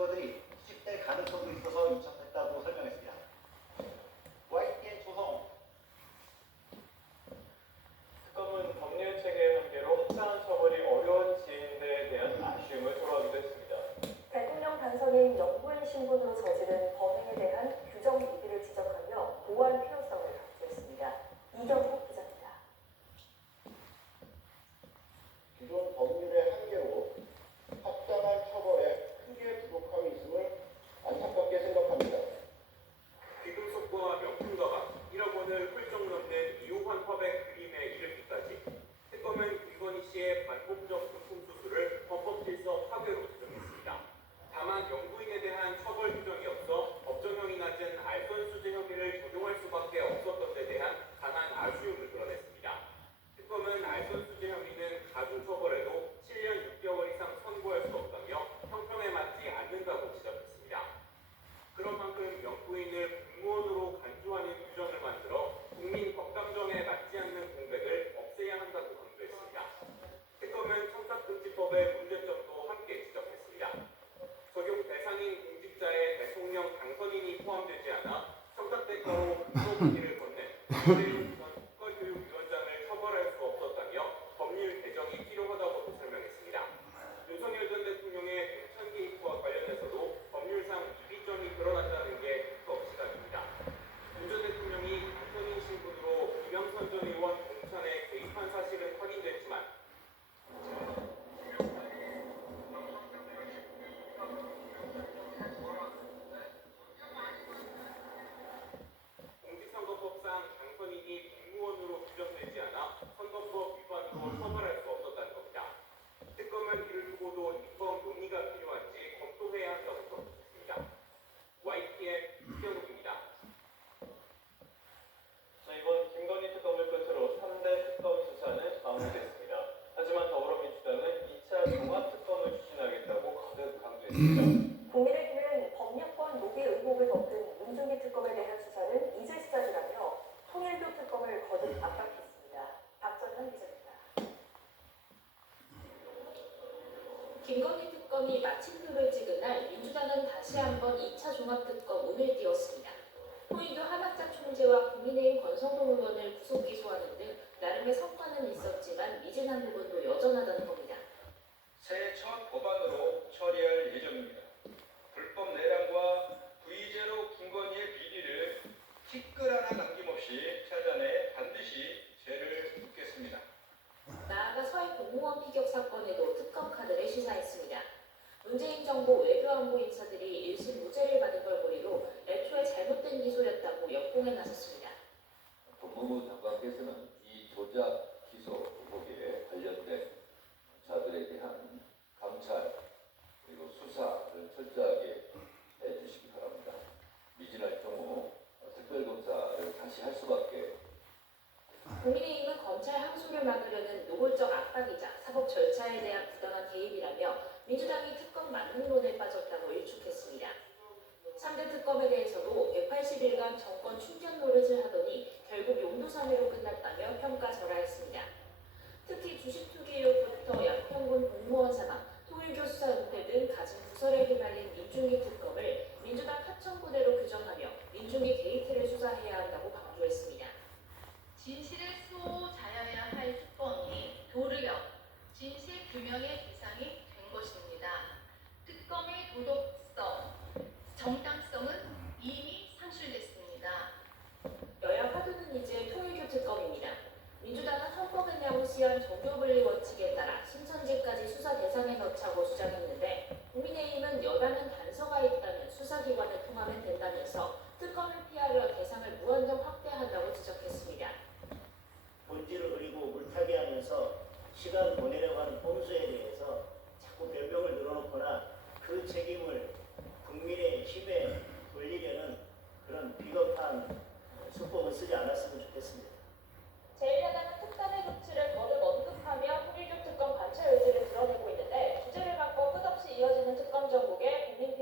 증거들이 수집될 가능성도 있어서 인정했다고 설명했습니다. YTN 조성. 특검은 법률 체계의 한계로 합당한 처벌이 어려운 지인들에 대한 아쉬움을 토로하기도 했습니다. 대통령 당선인 영부인 신분으로 저지른 범행에 대한 규정 미비를 지적하며 보완 필요성을 강조했습니다. 이경국 기자입니다. 기존 법률의 한계로 합당한 처벌에 크게 부족함이 있음을 안타깝게 생각합니다. 귀금속과 명품 가방, 1억 원을 훌쩍 넘는 이호환 화백 그림에 이르기까지 특검은 김건희 씨의 반복적 부품 수수를 헌법 질서 파괴로 규정했습니다. 다만 영부인에 대한 처벌 규정이 없어 법정형이 낮은 알선수재 혐의를 적용할 수밖에 없었던 데 대한 강한 아쉬움을 드러냈습니다. 특검은 알선수재 혐의는 가중처벌에도 7년 6개월 이상 선고할 수 없다며 형평에 맞지 않는다고 지적했습니다. 그런 만큼 영부인을 공무원으로 간주하는 규정을 만들어 국민 법감정에 맞지 않는 공백을 없애야 한다고 강조했습니다. 특검은 청탁금지법의 문제점도 함께 지적했습니다. 적용 대상인 공직자의 대통령 당선인이 포함되지 않아 청탁 대가로 공소문의를 건넨 김대중 전 국가교육위원장을 처벌할 수 없었다며 법률 개정이 필요하다고 설명했습니다. 윤석열 전 대통령의 공천 개입과 관련해서도 법률상 이의점이 드러난다는 게 특검 시각입니다. 윤 전 대통령이 당선인 신분으로 김영선 전 의원 공천에 개입한 사실은 확인됐지만 공직선거법상 당선인이 공무원으로 규정되지 않아 선거법 위반으로 처벌할 수 없었다는 겁니다. 특검은 이를 두고도 입법 논의가 필요한지 검토해야 한다고 덧붙였습니다. YTN 이경욱입니다. 자, 이번 김건희 특검을 끝으로 3대 특검 수사는 마무리됐습니다. 하지만 더불어민주당은 2차 종합특검을 추진하겠다고 거듭 강조했습니다. 국민의힘은 법령권 노비 의혹을 덮은 민중기 특검에 대한 수사는 이제 시작이라며 통일교 특검을 거듭 압박했습니다. 박전현 기자입니다. 김건희 특검이 마침표를 찍은 날 민주당은 다시 한번 2차 종합특검 운을 띄웠습니다. 통일교 한학자 총재와 국민의힘 권성동 의원을 구속 기소하는 등 나름의 성과는 있었지만 미진한 부분도 여전하다는 겁니다. 새해 첫 법안으로 처리할 예정입니다. 불법 내란과 V제로 김건희의 비리를 티끌 하나 남김없이 찾아내 반드시 죄를 묻겠습니다. 나아가 서해 공무원 피격 사건에도 특검 카드를 시사했습니다. 문재인 정부 외교안보 인사들이 1심 무죄를 받은 걸 고리로 애초에 잘못된 기소였다고 역공에 나섰습니다. 법무부 장관께서는 이 조작 기소 의혹에 관련된 자들에 대한 감찰 그리고 수사를 철저하게 해주시기 바랍니다. 미진할 경우 특별검사를 다시 할 수밖에. 국민의힘은 검찰 항소를 막으려는 노골적 압박이자 사법 절차에 대한 부당한 개입이라며 민주당이 특검 만능론에 빠졌다고 일축했습니다. 3대 특검에 대해서도 180일간 정권 충전 노릇을 하더니 결국 용두사미로 끝났다며 평가절하했습니다. 특히 주식 투기 의혹부터 양평군 공무원 사망, 통일교 수사 은폐 등 가진 부설에 휘말린 민중기 특검을 민주당 하청부대로 규정하며 민중기 게이트를 수사해야 한다고 강조했습니다. 진실을 수호자여야 할 특검이 도르려 진실 규명의 대상이 된 것입니다. 특검의 도덕성, 정당성은 이미 상실됐습니다. 여야 화두는 이제 통일교 특검입니다. 민주당은 헌법에 명시한 정교분리 원칙에 따라 신천지까지 수사 대상에 넣자고 주장했는데 국민의힘은 여당은 단서가 있다면 수사기관을 통하면 된다면서 특검을 피하려 대상을 무한정 확대한다고 지적했습니다. 본질을 그리고 물타기 하면서 시간 보내려고 하는 꼼수에 대해서 자꾸 변명을 늘어놓거나 그 책임을 국민의 힘에 돌리려는 그런 비겁한 수법을 쓰지 않았으면 좋겠습니다. 제1야당은 특단의 조치를 거듭 언급하며 통일교 특검 관철 의지를 드러내고 있는데 주제를 바꿔 끝없이 이어지는 특검 정국에 국민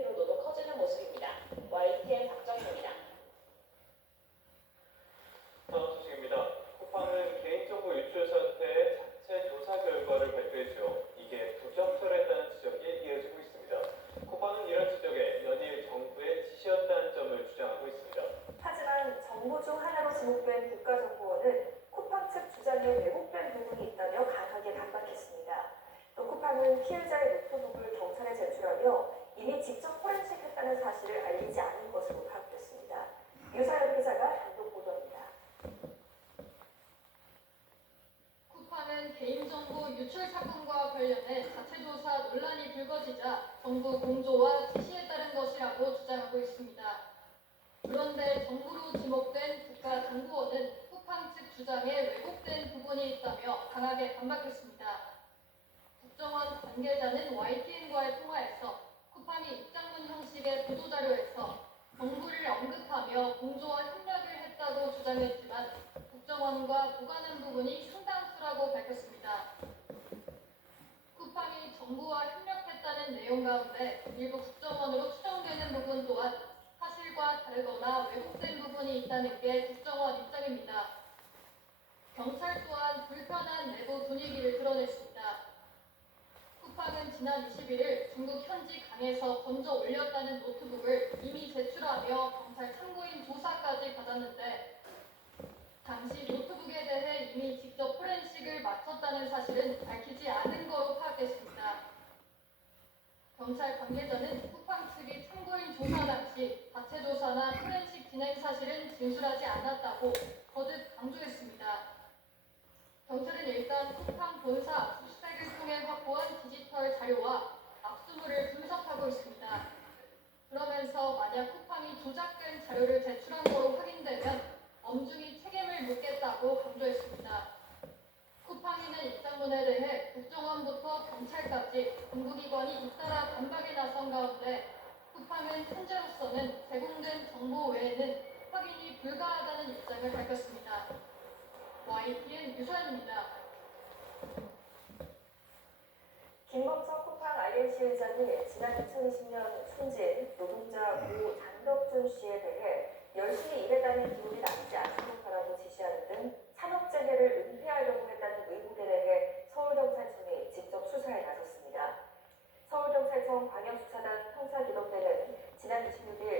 사실을 알리지 않은 것으로 파악됐습니다. 유사연 기자가 단독 보도합니다. 쿠팡은 개인정보 유출 사건과 관련해 자체조사 논란이 불거지자 정부 공조와 지시에 따른 것이라고 주장하고 있습니다. 그런데 정부로 지목된 국가정보원은 쿠팡 측 주장에 왜곡된 부분이 있다며 강하게 반박했습니다. 국정원 관계자는 YTN과의 통화에서 쿠팡이 입장문 형식의 보도자료에서 정부를 언급하며 공조와 협력을 했다고 주장했지만 국정원과 무관한 부분이 상당수라고 밝혔습니다. 쿠팡이 정부와 협력했다는 내용 가운데 일부 국정원으로 추정되는 부분 또한 사실과 다르거나 왜곡된 부분이 있다는 게 국정원 입장입니다. 경찰 또한 불편한 내부 분위기를 드러냈습니다. 쿠팡은 지난 21일 중국 현지 강에서 건져 올렸다는 노트북을 이미 제출하며 경찰 참고인 조사까지 받았는데 당시 노트북에 대해 이미 직접 포렌식을 마쳤다는 사실은 밝히지 않은 거로 파악됐습니다. 경찰 관계자는 쿠팡 측이 참고인 조사 당시 자체 조사나 포렌식 진행 사실은 진술하지 않았다고 거듭 강조했습니다. 경찰은 일단 쿠팡 본사 압수수색을 통해 확보한 디지털 자료와 압수물을 분석하고 있습니다. 그러면서 만약 쿠팡이 조작된 자료를 제출한 거로 확인되면 엄중히 책임을 묻겠다고 강조했습니다. 쿠팡이는 입장문에 대해 국정원부터 경찰까지 정부기관이 잇따라 반박에 나선 가운데 쿠팡은 현재로서는 제공된 정보 외에는 확인이 불가하다는 입장을 밝혔습니다. YTN 유서연입니다. 김범석 쿠팡 INC 의장이 지난 2020년 승진 노동자 고 장덕준 씨에 대해 열심히 일했다는 기록이 남지 않도록 하라고 지시하는 등 산업재해를 은폐하려고 했다는 의혹에 대해 서울경찰청이 직접 수사에 나섰습니다. 서울경찰청 광역수사단 형사기동대는 지난 26일